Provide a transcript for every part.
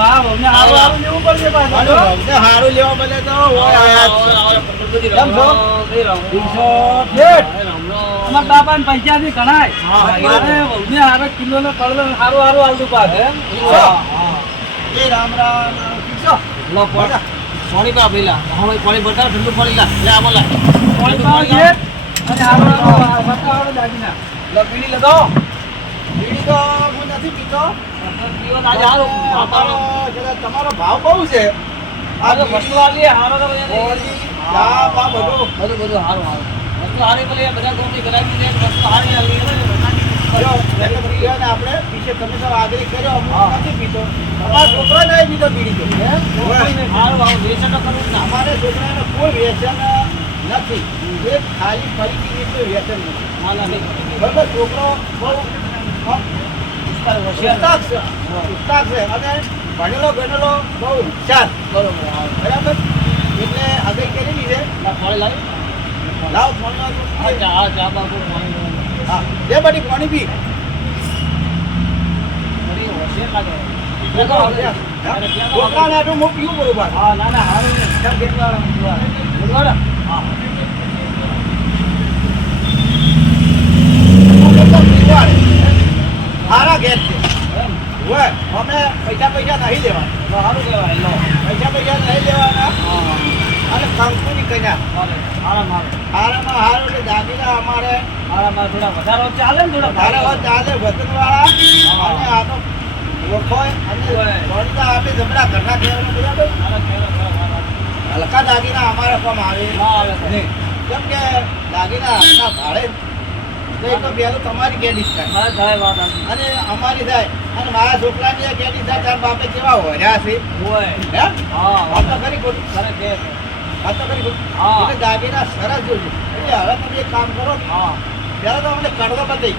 માં વહુને હારું લેવું પડશે પાછું. વહુને હારું લેવા બદલે તો હોય આયા કેમ છો? અમારા બાપાને પૈસાથી ગણાય. મારે વહુને હારે કિલોનો કળલો હારું હાલતું પાછું એમ. એ રામ રામ પીશો લો પાણી પા ભઈલા હવે પાણી બતાવ ઠંડુ પાણી લા લે આ બોલા પાણી પાવ છે અને હારું બતાવવાનો દાગીના. લો બીડી લગાવો. બીડી તો હું નથી પીતો. પીવો આજે હારું જરા તમારો ભાવ બહુ છે. આ તો વસ્તુ આલી હારો તો ઓલી ચા બા બધું બધું હારું વસ્તુ હારી બોલે બધા ગોમની ગરાકી ને વસ્તુ હારી આલી જો એટલે પીવા ને આપણે પીછે તમે તો આગળ કર્યો હું નથી પીતો. અમારા છોકરા નહીં પીતો બીડી તો હારું વેચન કરવું ના અમારે છોકરાને કોઈ વ્યસન નથી. એક ખાલી ફરીથી એટલું વ્યસન નથી. માલા નહીં બરાબર છોકરો બહુ ઉસ્તાદ છે અને ભણેલો ગણેલો બહુ હોશિયાર. બરોબર બરાબર એટલે આગળ કરેલી છે. પાણી લાવી લાવ પાણી આ ચા બાબુ પાણી હા બે બધી પાણી પી. બધી હોશિયાર લાગે છોકરાને આટલું હું પીવું બરોબર. હા ના ના હારું કેમ કેટલા ગુડવાડા હા સારા ઘેર છે. હોય અમે પૈસા નહીં લેવાના. સારું કહેવાય લો પૈસા નહીં લેવાના અને કંકુની કન્યા હારામાં હારામાં હારો એટલે દાદીના અમારે થોડા વધારો ચાલે ને થોડા હારા ચાલે વતનવાળા અને આ તો ઓળખો અને વળતા આપે જમણા ઘરના કહેવાનું બરાબર. હલકા દાગીના અમારે પણ આવે નહીં. કેમ કે દાગીના હલકા ભાડે તો એ તો પહેલું તમારી ગેડીસ થાય અને અમારી થાય અને મારા છોકરાની ગેડીસ થાય તાર બાપે કેવા હોર્યા છે હે વાત તો ખરી ખોટી વાત તો ખરી ખોટી એટલે દાગીના સરસ જોજો. એટલે હવે તમે એક કામ કરો ત્યારે તો અમને કડવા બતાવી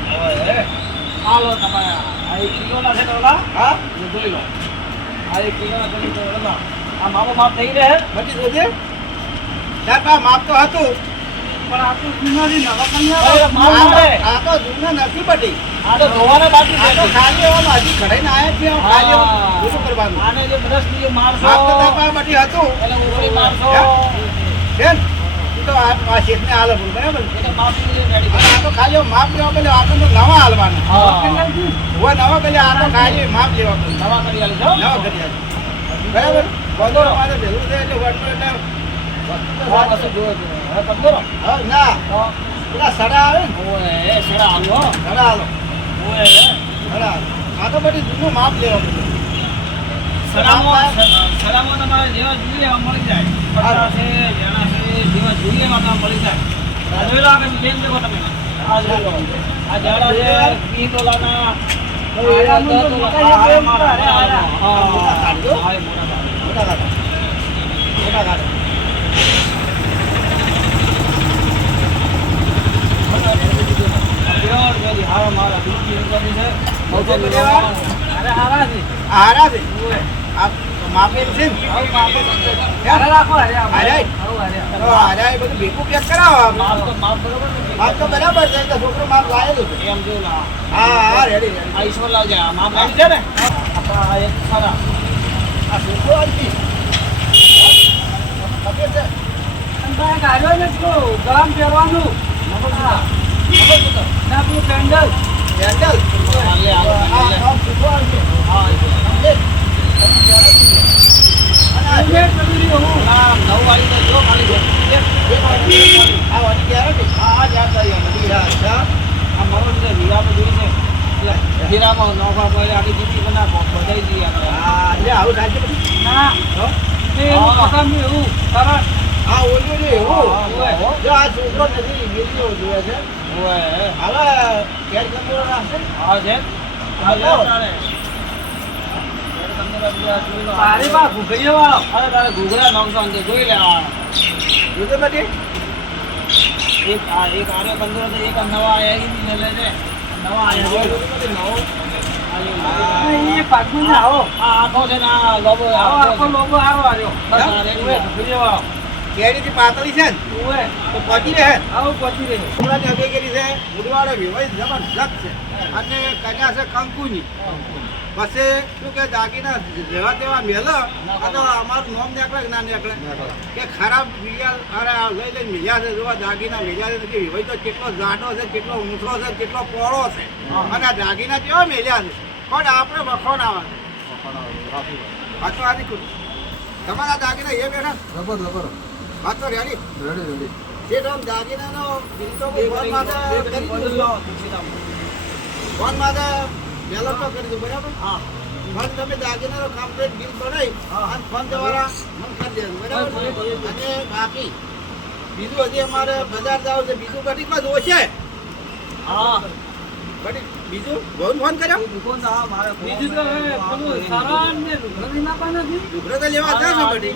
હાલો તમારે આ 1 કિલોના છે ટોલા હા જોઈ લો આ 1 કિલોના કરી તો ટોલા આ માપો માપ થઈ રહે બધી જોજે તાર પા માપ તો હતું પણ આ તો જૂનાની નવા કન્યા આ તો જૂના નથી બધી. આ તો ધોવાના બાકી આ તો ખાલી એવામાં હજી ઘડાઈને આયા છીએ ખાલી શું કરવાનું આને જે બ્રશ ની મારશો માપ તો તાર પા બધી હતું એટલે ઉગડી મારશો બેન તું તો આ શેઠને હાલ બોલ બરાબર. એટલે માપ ની રેડી અને આ તો ખાલી માપ લેવા પેલે આ તો નવા હાલવાના હા હોય નવા પેલે આ તો ખાલી માપ લેવા પેલે નવા કરી આલી જાઓ નવા કરી આલી બરાબર. બધો મારે ભેગું છે એટલે વડનું એટલે હા બસ જો હવે પકડો હા ના પેલા સડા આવે ને ઓએ એ સેડા આલો સડા હાલો ઓએ સડા હાલો. આ તો બધી જૂનું માપ લેવા પેલે સડામાં તમારે જેવા જોઈએ એવા મળી જાય પટ્ટા છે જેણા છે જેવા જોઈએ એવા તમને મળી જાય જોઈ લો આગળ બેન દેખો તમે આ જોઈ લો આ જાડા છે 20 તોલાના મોટા કાઢો હારા છે આ માપેલ છે ને હારા એ બધું ભેગું પેક કરાવો. માપ તો બરાબર છે તો છોકરો માપ લાવેલું છે. હા રેડી રેડી આ ઈશ્વરલાલ છે આ માપ લાવી છે ને આપણા એક સારા આ છોકરો આવી ગાડ્યો ને ગરમ પહેરવાનું ના પેલું પેન્ડલ પેન્ડલ આ છોકરો આવી હીરામાં નોખા પડે આખી જીતી બનાવો બધાઈ જઈએ આપણે આવું થાય છે ના એવું પસંદ એવું સરસ હા ઓલું ને એવું જો આ છોકરો નથી વેચીઓ જોઈએ છે હવે કેર કંદોરો રાખશે હા છે તારી બા ઘૂઘરીઓ વાળો અરે તારે ઘૂઘરા નોખશો અંતે જોઈ લેવા જોજો બધી એક આર્યો કંદોરો તો એક નવા આયા લે છે નવા આયા એ પાકમાં ને આવો આ આખો છે ને આ લોબો આવો આખો લોગો હારો આવ્યો ઘૂઘરીઓ વાળો કેરીથી પાતળી છે ને ઓય તો પહોંચી રહે ને. આવું પહોંચી રહે છોકરાની હગીગીરી છે મુડવાડો વિવાહ જબરજસ્ત છે અને કન્યા છે કંકુની. પછી શું કે દાગીના જેવા તેવા મેલો અને અમારું નોમ નીકળે કે ના નીકળે કે ખરાબ વિયા અરે આ લઈ લઈને મેલ્યા છે જોવા દાગીના મેલ્યા છે કે વિવાહ તો કેટલો જાડો છે કેટલો ઊંચો છે કેટલો પોળો છે અને આ દાગીના કેવા મેલ્યા છે પણ આપણે વખો ના આવે પાછો આની કું તમારા દાગીના એ બેઠા પાછો રેડી જે આમ દાગીનાનો બિલ તો ફોન માટે કરી દીધું. ફોન માટે પહેલો તો કરી દઉં બરાબર. હા ફોન તમે દાગીનાનો કમ્પ્લીટ બિલ બનાવી અને ફોન દ્વારા મને કરી દેવાનું બરાબર. અને બાકી બીજું હજી અમારે બજાર જવું છે બીજું કટીકમાં જોશે હા બીજું બહુ ફોન કર્યો દુકાન તો હા મારે બીજું તો હવે પેલું સારા ને લુગડા નાખવાના નથી લુગડા તો લેવા જશે બધી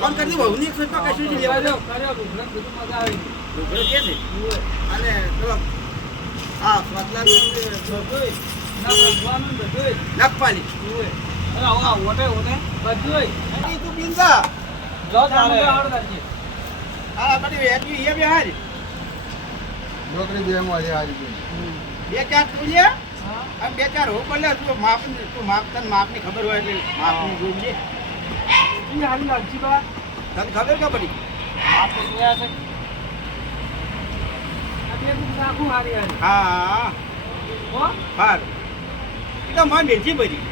ફોન કરી દઉં બહુની એક તો કશું જ લેવા જાવ કર્યો લુગડા બધું મજા આવી ગઈ લુગડા છે ને અને ચલો હા સ્વાદલાલ ના ભગવાનનું બધું નખપાલી ઓય અરે આવો ઓટે બધું તું બિંદા જો તારે આવડ કરજે હા બધી વેચવી એ બે હારી બે ચાર તું લે અને બે ચાર હું બોલે તું માપ તને માપની ખબર હોય એટલે માપની જોઈ ઈ હાલી લાગજી બા તને ખબર કે બધી આપ તો જોયા છે આ બે તું નાખું હારી હારી હા હો હાર એ તો માં બેસી બધી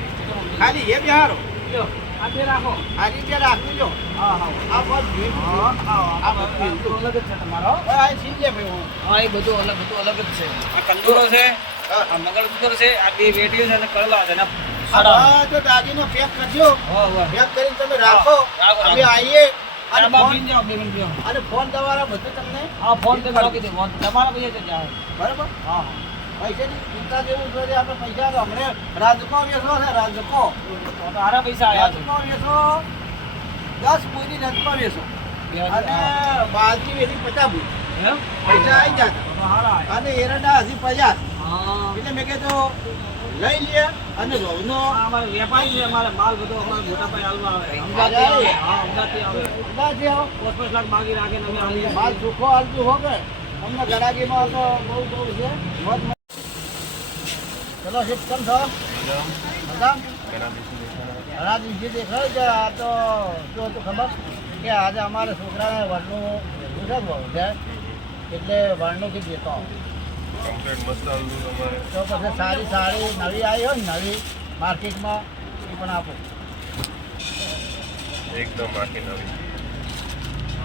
ખાલી એ બિહારો લ્યો આ બે રાખો આ રીતે રાખી લો હા હા આ બસ ભીમ આ બસ ભીમ અલગ જ છે તમારો આ સીલ લે ભાઈ હું હા એ બધું અલગ જ છે આ કંદોરો છે આ મંગળસૂત્ર છે આ બે વેટીઓ છે અને કડલા છે ને સાડા હા તો દાગીનો પેક કરજો હા હા પેક કરીને તમે રાખો રાખો. અમે આવીએ અને અને બા ફોન પીન જાઓ બે મિનિટ પીઓ અને ફોન દ્વારા બધું તમને હા ફોન તો રાખી દે ફોન તમારા પૈસા તો જાઓ બરાબર હા પૈસાની ચિંતા જેવું છે આપણે પૈસા તો હમણે રાજકો વેચો છે રાજકો તો હારા પૈસા આવ્યા છે રાજકો વેચો 10 પૂરી રાજકો વેચો અને બાજરી વેચી 50 પૂરી એમ પૈસા આવી જતા તો હારા આવ્યા. અને એરંડા હજી 50 હા એટલે મેં કીધું લઈ લે અને ઘઉંનો આ અમારે વેપારી છે અમારે માલ બધો અમારે મોટા પાયે હાલમાં આવે અમદાવાદથી આવે હા અમદાવાદથી આવે અંદાજે આવો 5-5 લાખ બાકી રાખે ને અમે આવીએ માલ સુખો હાલતું હો કે અમને ગરાગીમાં તો બહુ છે ચલો શિપ કેમ છો મજા ઘણા દિવસે દેખાય કે આ તો શું હતું ખબર કે આજે અમારે છોકરાને વરનું ભેગું છે બહુ છે એટલે વરનું કે દેતો આવો તો પછી સારી સારી નવી આવી હોય ને નવી માર્કેટમાં એ પણ આપો એકદમ આખી નવી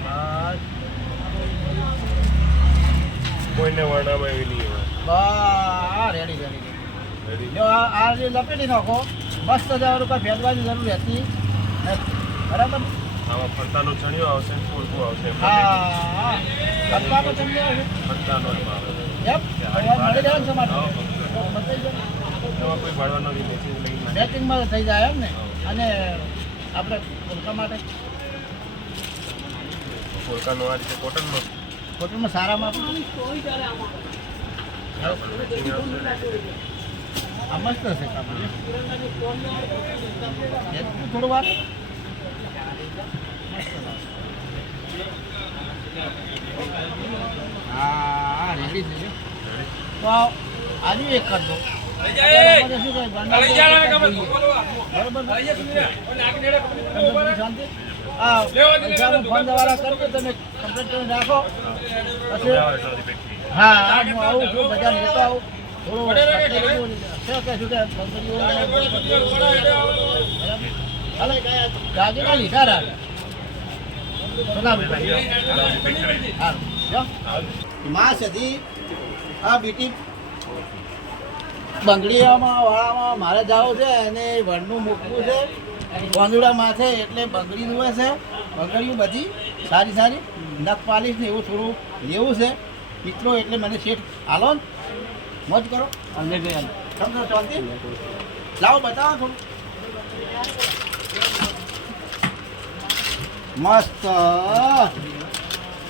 બસ કોઈને વર્ણામાં એવી નહીં હોય બસ રેડી રેડી રેડી જો આ જે લપેટી નાખો મસ્ત જવાનું કોઈ ફેરવાની જરૂર રહેતી નથી બરાબર આમાં ફરતાનો ચણિયો આવશે ફૂલકું આવશે હા અથવા તો તમને ફરતાનો એમાં આવે એમ મળી જાય ને તમારે બતાવી જાય એમાં કોઈ ભાડવાનો નથી મેસેજ લઈને બેટિંગમાં થઈ જાય એમ ને અને આપણે ફોલકા માટે ફોલકાનો આ રીતે કોટનનો હોટલમાં સારામાં આ મસ્ત છે કાપડ થોડું વાર હા રેડી છે તો આજે એક કરી દો ફોન દ્વારા કરજો તમે કમ્પ્લીટ કરીને રાખો પછી હા આ હું આવું છું બજાર લેતો આવું થોડું ગાજરના લીધા રાખે માં સધી આ બીટી બંગડીયામાં વાળામાં મારે જવું છે અને વડનું મૂકવું છે ગોંદડા માથે એટલે બંગડીનું છે બંગડીઓ બધી સારી સારી નખ પાલીશ ને એવું થોડું લેવું છે મિત્રો એટલે મને શેઠ હાલો ને મોજ કરો અમને બે સમજો શાંતિ લાવો બતાવો થોડું મસ્ત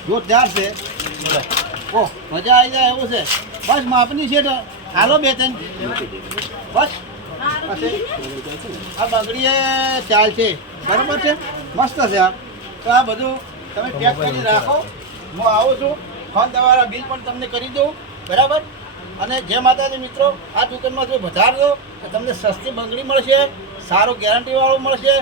જોરદાર છે ઓહ મજા આવી જાય એવું છે બસ માપની છે હાલો બે ત્રણ બસ આ બંગડીએ ચાલ છે બરાબર છે મસ્ત છે આ તો આ બધું તમે પેક કરી રાખો, હું આવું છું. ફોન તમારા બિલ પણ તમને કરી દઉં, બરાબર. અને જે માતાજી મિત્રો આ દુકાનમાં જો વધારજો તો તમને સસ્તી બંગડી મળશે, સારું ગેરંટીવાળું મળશે.